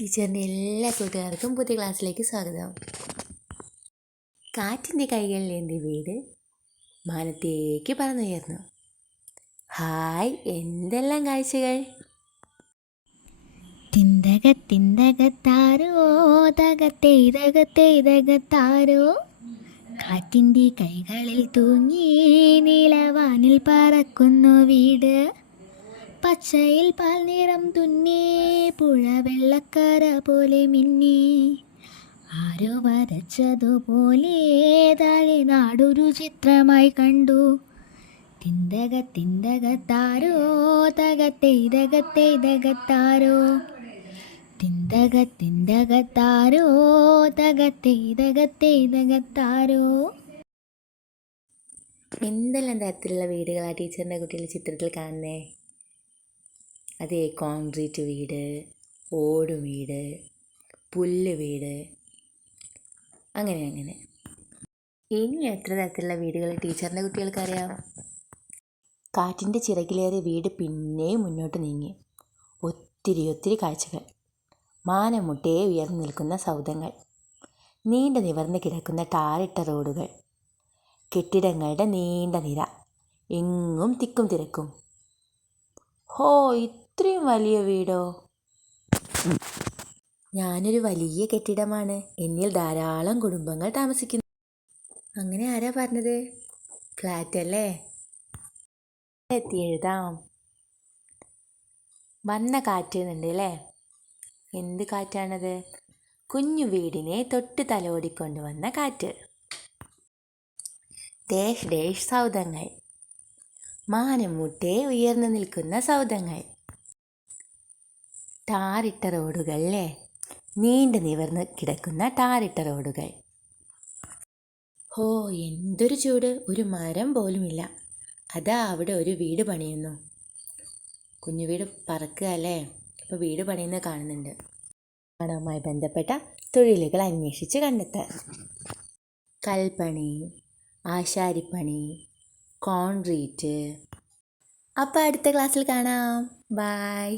ടീച്ചറിൻ്റെ എല്ലാ കൂട്ടുകാർക്കും പുതിയ ക്ലാസ്സിലേക്ക് സ്വാഗതം. കാറ്റിൻ്റെ കൈകളിലേന്തി വീട് മാനത്തേക്ക് പറന്നുയർന്നു. ഹായ്, എന്തെല്ലാം കാഴ്ചകൾ! തിന്തകത്താരോ തകത്തേതകത്തേതകത്താരോ കാറ്റിൻ്റെ കൈകളിൽ തൂങ്ങി നീലവാനിൽ പറക്കുന്നു വീട്. പച്ചയിൽ പാൽനിറം തുന്നി പുഴ വെള്ളക്കര പോലെ മിന്നി ആരോ വരച്ചതുപോലെ താഴെ നാടൊരു ചിത്രമായി കണ്ടു. തിന്തകത്താരോ തകത്തേതകത്തേതകത്താരോ തിന്തകത്താരോ തകത്തേതകത്തേതകത്താരോ. എന്തെല്ലാം തരത്തിലുള്ള വീടുകളാണ് ടീച്ചറിൻ്റെ കുട്ടികളുടെ ചിത്രത്തിൽ കാണുന്നേ? അതെ, കോൺക്രീറ്റ് വീട്, ഓട് വീട്, പുല്ല് വീട്, അങ്ങനെ. ഇനി എത്ര തരത്തിലുള്ള വീടുകൾ ടീച്ചറിൻ്റെ കുട്ടികൾക്കറിയാം? കാറ്റിൻ്റെ ചിറകിലേറെ വീട് പിന്നെയും മുന്നോട്ട് നീങ്ങി. ഒത്തിരി കാഴ്ചകൾ. മാനമുട്ടേ ഉയർന്നു നിൽക്കുന്ന സൗധങ്ങൾ, നീണ്ടു നിവർന്ന് കിടക്കുന്ന ടാറിട്ട റോഡുകൾ, കെട്ടിടങ്ങളുടെ നീണ്ട നിര, എങ്ങും തിക്കും തിരക്കും. ഹോ, ഇത്രയും വലിയ വീടോ! ഞാനൊരു വലിയ കെട്ടിടമാണ്, എന്നിൽ ധാരാളം കുടുംബങ്ങൾ താമസിക്കുന്നു. അങ്ങനെ ആരാ പറഞ്ഞത്? ഫ്ലാറ്റ് അല്ലേ? എത്തി എഴുതാം. വന്ന കാറ്റ് എന്നുണ്ട് അല്ലേ? എന്ത് കാറ്റാണത്? കുഞ്ഞു വീടിനെ തൊട്ട് തലോടിക്കൊണ്ട് വന്ന കാറ്റ്. ഡേഷ് സൗധങ്ങൾ, മാനം മുട്ടേ ഉയർന്നു നിൽക്കുന്ന സൗധങ്ങൾ, ടാറിട്ട റോഡുകൾ അല്ലേ? നീണ്ടു നിവർന്ന് കിടക്കുന്ന ടാറിട്ട റോഡുകൾ. ഹോ, എന്തൊരു ചൂട്! ഒരു മരം പോലുമില്ല. അതാ അവിടെ ഒരു വീട് പണിയുന്നു. കുഞ്ഞു വീട് പറക്കുക അല്ലേ? ഇപ്പോൾ വീട് പണിയുന്നത് കാണുന്നുണ്ട്. പണവുമായി ബന്ധപ്പെട്ട തൊഴിലുകൾ അന്വേഷിച്ച് കണ്ടെത്താൻ. കൽപ്പണി, ആശാരിപ്പണി, കോൺക്രീറ്റ്. അപ്പോൾ അടുത്ത ക്ലാസ്സിൽ കാണാം. ബൈ.